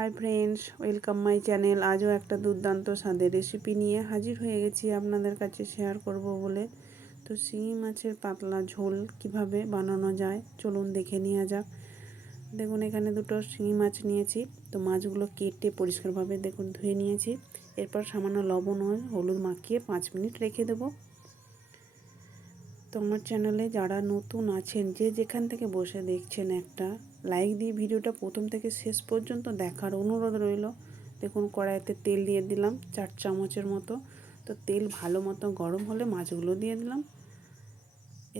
Hi friends welcome my channel আজও একটা দুর্দান্ত স্বাদের রেসিপি নিয়ে হাজির হয়ে গেছি আপনাদের কাছে শেয়ার করব বলে। তো শিঙি মাছের পাতলা ঝোল কীভাবে বানানো যায় চলুন দেখে নেওয়া যাক। দেখুন, এখানে দুটো শিঙি মাছ নিয়েছি। তো মাছগুলো কেটে পরিষ্কারভাবে দেখুন ধুয়ে নিয়েছি। এরপর সামান্য লবণ ও হলুদ মাখিয়ে পাঁচ মিনিট রেখে দেবো। তো আমার চ্যানেলে যারা নতুন আছেন, যে যেখান থেকে বসে দেখছেন একটা লাইক দিয়ে ভিডিওটা প্রথম থেকে শেষ পর্যন্ত দেখার অনুরোধ রইল। দেখুন, কড়াইতে তেল দিয়ে দিলাম, চার চামচের মতো। তো তেল ভালো মতো গরম হলে মাছগুলো দিয়ে দিলাম।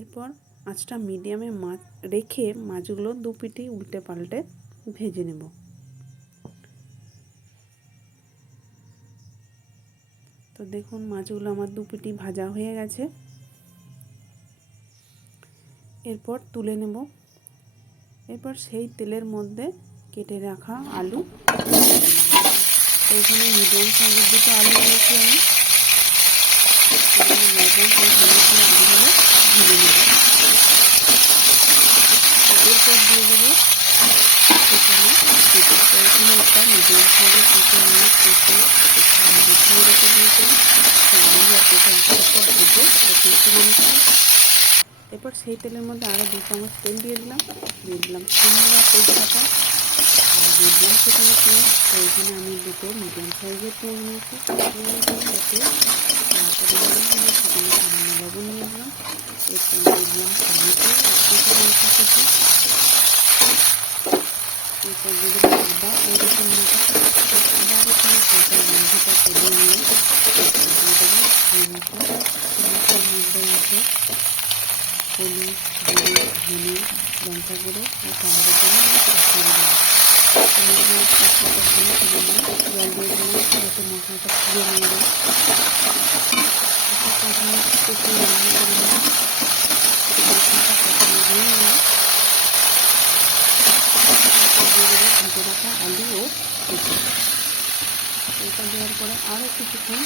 এরপর আঁচটা মিডিয়ামে মাছ রেখে মাছগুলো দু পিটি উল্টে পাল্টে ভেজে নেব। তো দেখুন, মাছগুলো আমার দু পিটি ভাজা হয়ে গেছে। এরপর তুলে নেব। এরপর সেই তেলের মধ্যে কেটে রাখা আলু। এখানে মিডিয়াম সাইজের দুটো আলু নিয়েছি আমি। আলুগুলো ভেজে নেব। এরপর দেবো এখানে এখানে একটা মিডিয়াম সাইজের কেটে একটা ভেজে তুলে নিচ্ছি। এরপর সেই তেলের মধ্যে আরও দু চামচ তেল দিয়ে দিলাম দিয়ে দিলাম কুমড়া তেজপাতা। আর দিয়ে দিলাম সেখানে পেঁয়াজ। তো এখানে আমি দুটো মিডিয়াম সাইজের পেঁয়াজ নিয়েছি। সেখানে সামান্য লবণ নিয়ে দিলাম। এরপর দিয়ে দিলাম টমেটো এরপর দিয়ে দিলাম আদা ও রসুন বাটা আদা রসুন কাঁচা গন্ধটা তুলে নিয়ে এরপর দিয়ে দেবো মশলা মশলার মধ্যে আছে হলুদ জিরে ধনে লঙ্কা গুঁড়ো ও কালারের জন্য জল দিয়ে দিলাম যাতে মশলাটা রাখা আলু ও এটা দেওয়ার পরে আরও কিছুক্ষণ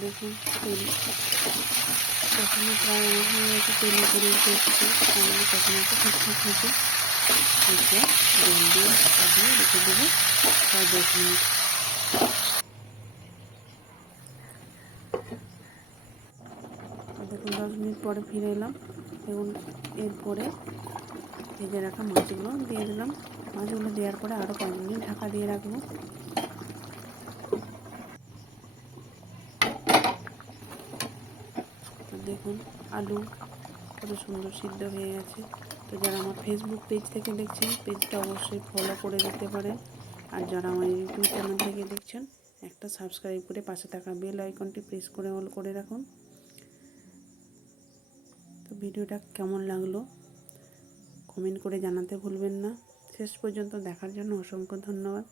দেখুন, তেল কখনো প্রায় হয়ে গেছে তেলে করে করছি তাহলে কখনো একটা ঠিকঠাক হয়েছে এরপর জল দিয়ে দিয়ে রেখে দেবো প্রায় দশ মিনিট। দেখুন, দশ মিনিট পরে ফিরে এলাম দেখুন এরপরে ভেজে রাখা মাছগুলো দিয়ে দিলাম। মাছগুলো দেওয়ার পরে আরও পাঁচ মিনিট ঢাকা দিয়ে রাখব। দেখুন, আলু কত সুন্দর সিদ্ধ হয়ে গেছে। তো যারা আমার ফেসবুক পেজ থেকে দেখছেন পেজটা অবশ্যই ফলো করে দিতে পারেন। আর যারা আমার ইউটিউব চ্যানেল থেকে দেখছেন, একটা সাবস্ক্রাইব করে পাশে থাকা বেল আইকনটি প্রেস করে অল করে রাখুন। তো ভিডিওটা কেমন লাগল কমেন্ট করে জানাতে ভুলবেন না। শেষ পর্যন্ত দেখার জন্য অসংখ্য ধন্যবাদ।